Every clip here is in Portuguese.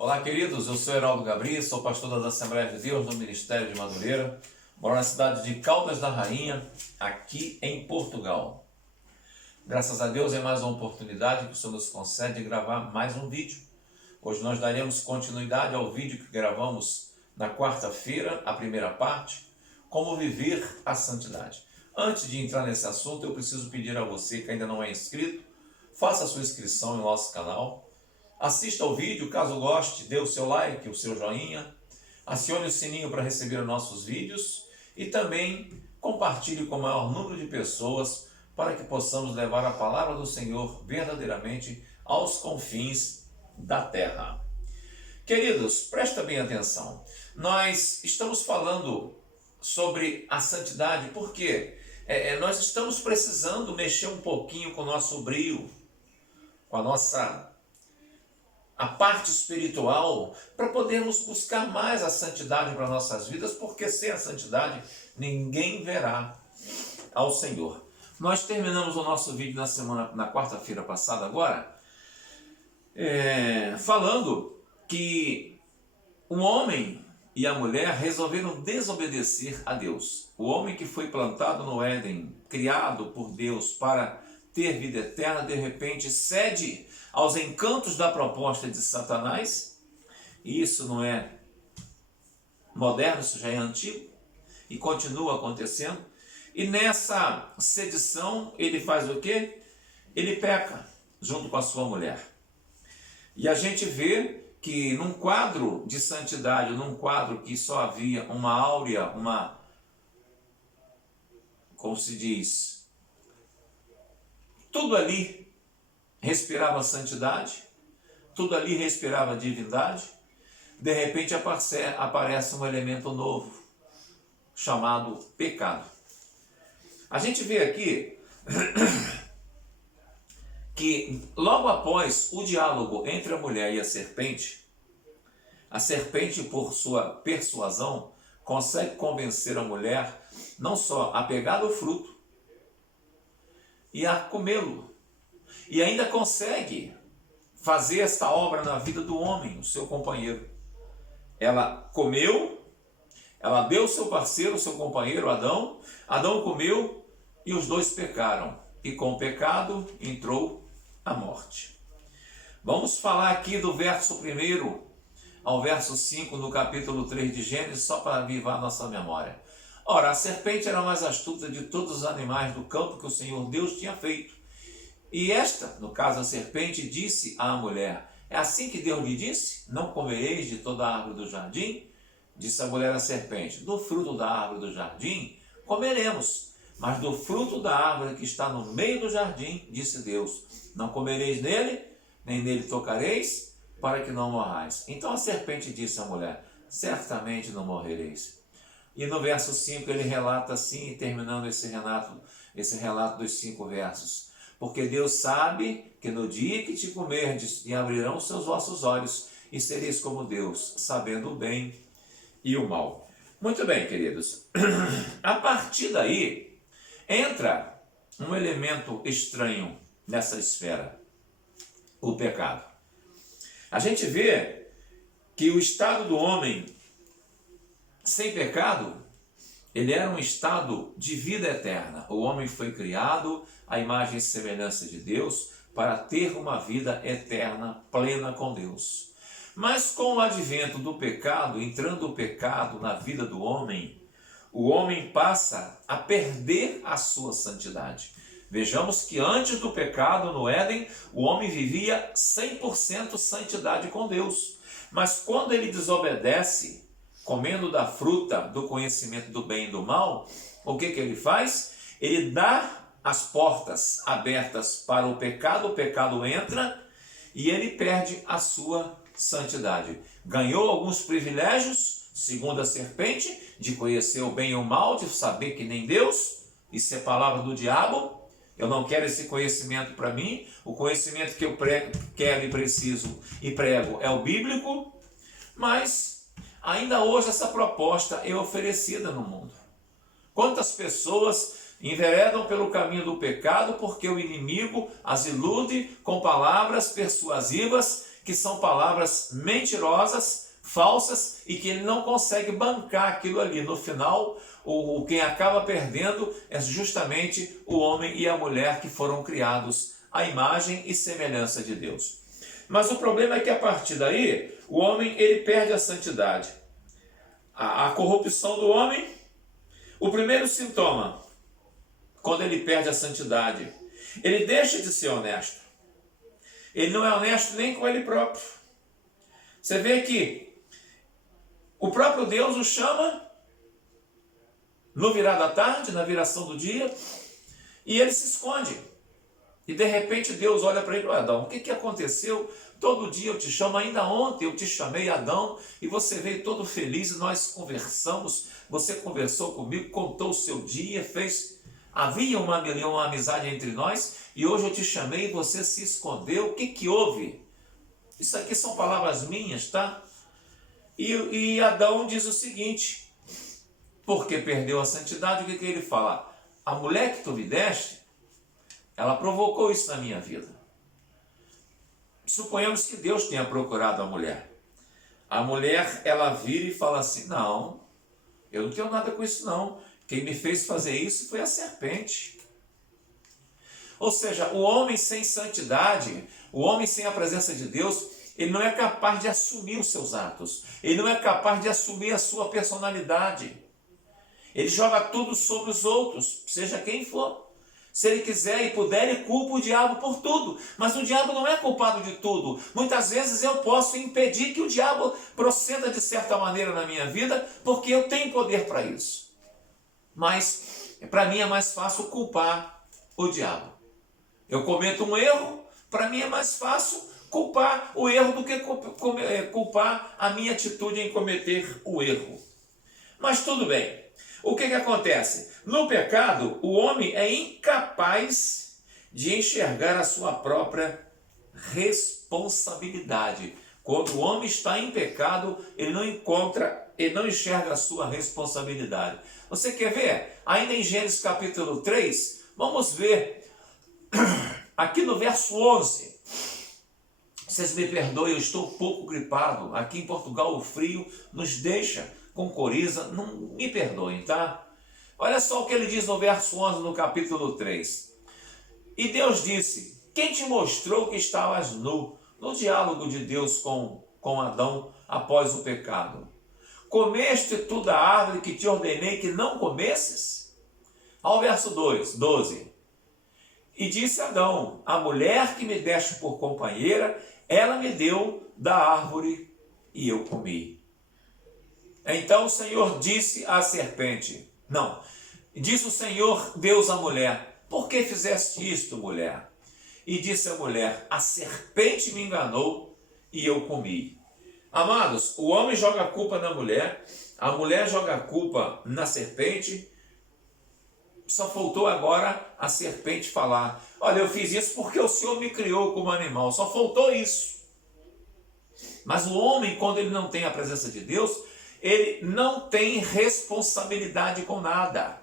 Olá, queridos, eu sou Heraldo Gabri, sou pastor da Assembleia de Deus no Ministério de Madureira, moro na cidade de Caldas da Rainha, aqui em Portugal. Graças a Deus é mais uma oportunidade que o Senhor nos concede de gravar mais um vídeo. Hoje nós daremos continuidade ao vídeo que gravamos na quarta-feira, a primeira parte, como viver a santidade. Antes de entrar nesse assunto, eu preciso pedir a você que ainda não é inscrito, faça a sua inscrição em nosso canal. Assista ao vídeo, caso goste, dê o seu like, o seu joinha, acione o sininho para receber nossos vídeos e também compartilhe com o maior número de pessoas para que possamos levar a palavra do Senhor verdadeiramente aos confins da terra. Queridos, presta bem atenção. Nós estamos falando sobre a santidade porque nós estamos precisando mexer um pouquinho com o nosso brio, com a parte espiritual, para podermos buscar mais a santidade para nossas vidas, porque sem a santidade ninguém verá ao Senhor. Nós terminamos o nosso vídeo na quarta-feira passada agora, falando que o homem e a mulher resolveram desobedecer a Deus. O homem que foi plantado no Éden, criado por Deus para ter vida eterna, de repente cede aos encantos da proposta de Satanás. E isso não é moderno, isso já é antigo e continua acontecendo. E nessa sedição ele faz o quê? Ele peca junto com a sua mulher. E a gente vê que num quadro de santidade, num quadro que só havia uma áurea, como se diz, tudo ali respirava santidade, tudo ali respirava divindade. De repente aparece um elemento novo, chamado pecado. A gente vê aqui que logo após o diálogo entre a mulher e a serpente, por sua persuasão, consegue convencer a mulher não só a pegar o fruto e a comê-lo, e ainda consegue fazer esta obra na vida do homem, o seu companheiro. Ela comeu, ela deu ao seu parceiro, o seu companheiro Adão, Adão comeu e os dois pecaram. E com o pecado entrou a morte. Vamos falar aqui do verso 1 ao verso 5 no capítulo 3 de Gênesis, só para avivar nossa memória. Ora, a serpente era a mais astuta de todos os animais do campo que o Senhor Deus tinha feito. E esta, no caso a serpente, disse à mulher: é assim que Deus lhe disse? Não comereis de toda a árvore do jardim? Disse a mulher à serpente: do fruto da árvore do jardim comeremos, mas do fruto da árvore que está no meio do jardim, disse Deus, não comereis nele, nem nele tocareis, para que não morrais. Então a serpente disse à mulher: certamente não morrereis. E no verso 5 ele relata assim, terminando esse relato dos 5 versos: porque Deus sabe que no dia que te comerdes, e abrirão os seus vossos olhos, e sereis como Deus, sabendo o bem e o mal. Muito bem, queridos. A partir daí, entra um elemento estranho nessa esfera: o pecado. A gente vê que o estado do homem sem pecado, ele era um estado de vida eterna. O homem foi criado à imagem e semelhança de Deus para ter uma vida eterna, plena com Deus. Mas com o advento do pecado, entrando o pecado na vida do homem, o homem passa a perder a sua santidade. Vejamos que antes do pecado no Éden, o homem vivia 100% santidade com Deus. Mas quando ele desobedece, comendo da fruta do conhecimento do bem e do mal, o que ele faz? Ele dá as portas abertas para o pecado entra e ele perde a sua santidade. Ganhou alguns privilégios, segundo a serpente, de conhecer o bem e o mal, de saber que nem Deus, isso é palavra do diabo. Eu não quero esse conhecimento para mim, o conhecimento que eu quero e preciso e prego é o bíblico, mas ainda hoje essa proposta é oferecida no mundo. Quantas pessoas enveredam pelo caminho do pecado porque o inimigo as ilude com palavras persuasivas que são palavras mentirosas, falsas, e que ele não consegue bancar aquilo ali. No final, quem acaba perdendo é justamente o homem e a mulher que foram criados à imagem e semelhança de Deus. Mas o problema é que a partir daí, o homem ele perde a santidade. A corrupção do homem, o primeiro sintoma, quando ele perde a santidade, ele deixa de ser honesto. Ele não é honesto nem com ele próprio. Você vê que o próprio Deus o chama no virar da tarde, na viração do dia, e ele se esconde. E de repente Deus olha para ele: Adão, o que aconteceu? Todo dia eu te chamo, ainda ontem eu te chamei, Adão, e você veio todo feliz, e nós conversamos, você conversou comigo, contou o seu dia, havia uma amizade entre nós, e hoje eu te chamei e você se escondeu. O que houve? Isso aqui são palavras minhas, tá? E Adão diz o seguinte: porque perdeu a santidade, o que ele fala? A mulher que tu me deste, ela provocou isso na minha vida. Suponhamos que Deus tenha procurado a mulher. A mulher, ela vira e fala assim: não, eu não tenho nada com isso não. Quem me fez fazer isso foi a serpente. Ou seja, o homem sem santidade, o homem sem a presença de Deus, ele não é capaz de assumir os seus atos. Ele não é capaz de assumir a sua personalidade. Ele joga tudo sobre os outros, seja quem for. Se ele quiser e puder, ele culpa o diabo por tudo. Mas o diabo não é culpado de tudo. Muitas vezes eu posso impedir que o diabo proceda de certa maneira na minha vida, porque eu tenho poder para isso. Mas para mim é mais fácil culpar o diabo. Eu cometo um erro, para mim é mais fácil culpar o erro do que culpar a minha atitude em cometer o erro. Mas tudo bem. O que acontece? No pecado, o homem é incapaz de enxergar a sua própria responsabilidade. Quando o homem está em pecado, ele não enxerga a sua responsabilidade. Você quer ver? Ainda em Gênesis capítulo 3, vamos ver aqui no verso 11. Vocês me perdoem, eu estou um pouco gripado. Aqui em Portugal o frio nos deixa com coriza, não me perdoem, tá? Olha só o que ele diz no verso 11 no capítulo 3. E Deus disse: quem te mostrou que estavas nu? No diálogo de Deus com Adão após o pecado. Comeste tu da árvore que te ordenei que não comesses? Ao verso 12. E disse Adão: a mulher que me deste por companheira, ela me deu da árvore e eu comi. Então o Senhor disse à serpente, disse o Senhor Deus à mulher: por que fizeste isto, mulher? E disse a mulher: a serpente me enganou e eu comi. Amados, o homem joga a culpa na mulher, a mulher joga a culpa na serpente. Só faltou agora a serpente falar: olha, eu fiz isso porque o Senhor me criou como animal. Só faltou isso. Mas o homem, quando ele não tem a presença de Deus, ele não tem responsabilidade com nada.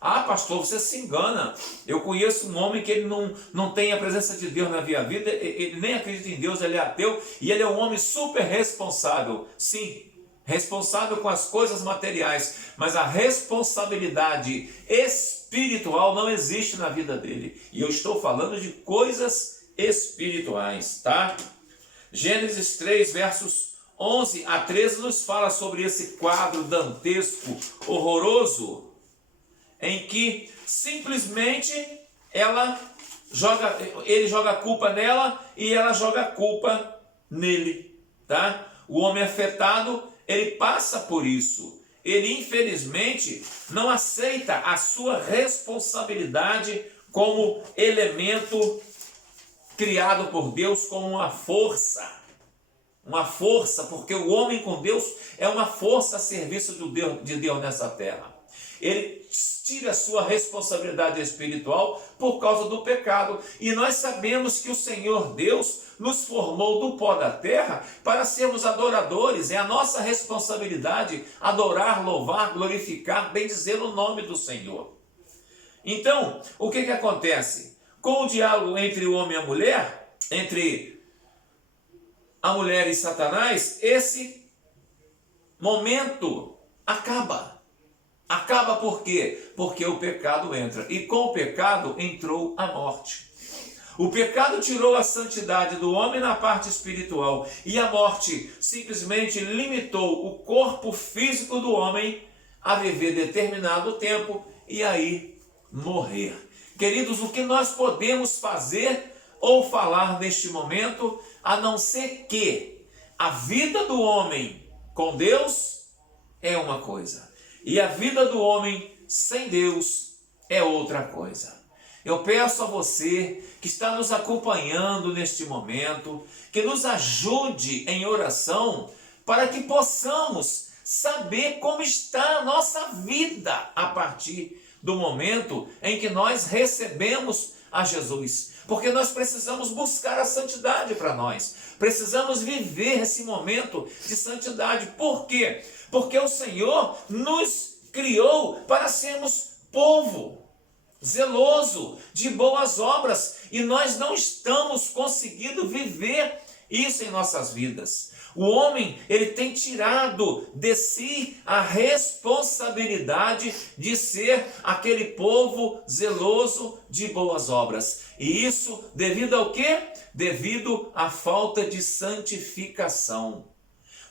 Ah, pastor, você se engana. Eu conheço um homem que ele não tem a presença de Deus na minha vida, ele nem acredita em Deus, ele é ateu, e ele é um homem super responsável. Sim, responsável com as coisas materiais, mas a responsabilidade espiritual não existe na vida dele. E eu estou falando de coisas espirituais, tá? Gênesis 3, versos 11 a 13 nos fala sobre esse quadro dantesco, horroroso, em que simplesmente ele joga a culpa nela e ela joga a culpa nele, tá? O homem afetado, ele passa por isso. Ele infelizmente não aceita a sua responsabilidade como elemento criado por Deus como uma força, porque o homem com Deus é uma força a serviço de Deus nessa terra. Ele tira a sua responsabilidade espiritual por causa do pecado. E nós sabemos que o Senhor Deus nos formou do pó da terra para sermos adoradores. É a nossa responsabilidade adorar, louvar, glorificar, bendizer o nome do Senhor. Então, o que acontece? Com o diálogo entre o homem e a mulher, entre a mulher e Satanás, esse momento acaba. Acaba por quê? Porque o pecado entra. E com o pecado entrou a morte. O pecado tirou a santidade do homem na parte espiritual. E a morte simplesmente limitou o corpo físico do homem a viver determinado tempo e aí morrer. Queridos, o que nós podemos fazer ou falar neste momento, a não ser que a vida do homem com Deus é uma coisa e a vida do homem sem Deus é outra coisa. Eu peço a você que está nos acompanhando neste momento, que nos ajude em oração para que possamos saber como está a nossa vida a partir do momento em que nós recebemos a Jesus. Porque nós precisamos buscar a santidade para nós. Precisamos viver esse momento de santidade. Por quê? Porque o Senhor nos criou para sermos povo zeloso de boas obras. E nós não estamos conseguindo viver isso em nossas vidas. O homem, ele tem tirado de si a responsabilidade de ser aquele povo zeloso de boas obras. E isso devido ao quê? Devido à falta de santificação.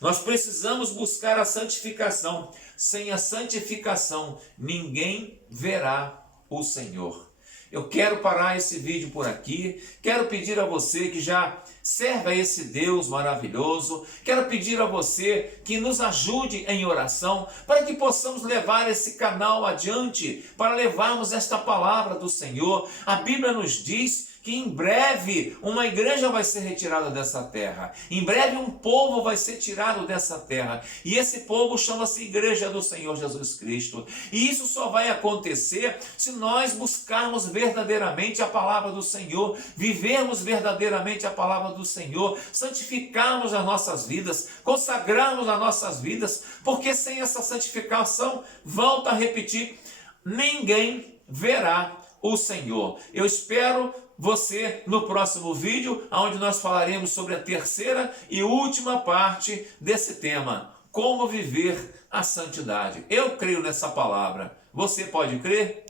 Nós precisamos buscar a santificação. Sem a santificação, ninguém verá o Senhor. Eu quero parar esse vídeo por aqui, quero pedir a você que já serve a esse Deus maravilhoso, quero pedir a você que nos ajude em oração, para que possamos levar esse canal adiante, para levarmos esta palavra do Senhor. A Bíblia nos diz que em breve uma igreja vai ser retirada dessa terra. Em breve um povo vai ser tirado dessa terra. E esse povo chama-se Igreja do Senhor Jesus Cristo. E isso só vai acontecer se nós buscarmos verdadeiramente a palavra do Senhor, vivermos verdadeiramente a palavra do Senhor, santificarmos as nossas vidas, consagrarmos as nossas vidas, porque sem essa santificação, volto a repetir, ninguém verá o Senhor. Eu espero você no próximo vídeo, onde nós falaremos sobre a terceira e última parte desse tema, como viver a santidade. Eu creio nessa palavra. Você pode crer?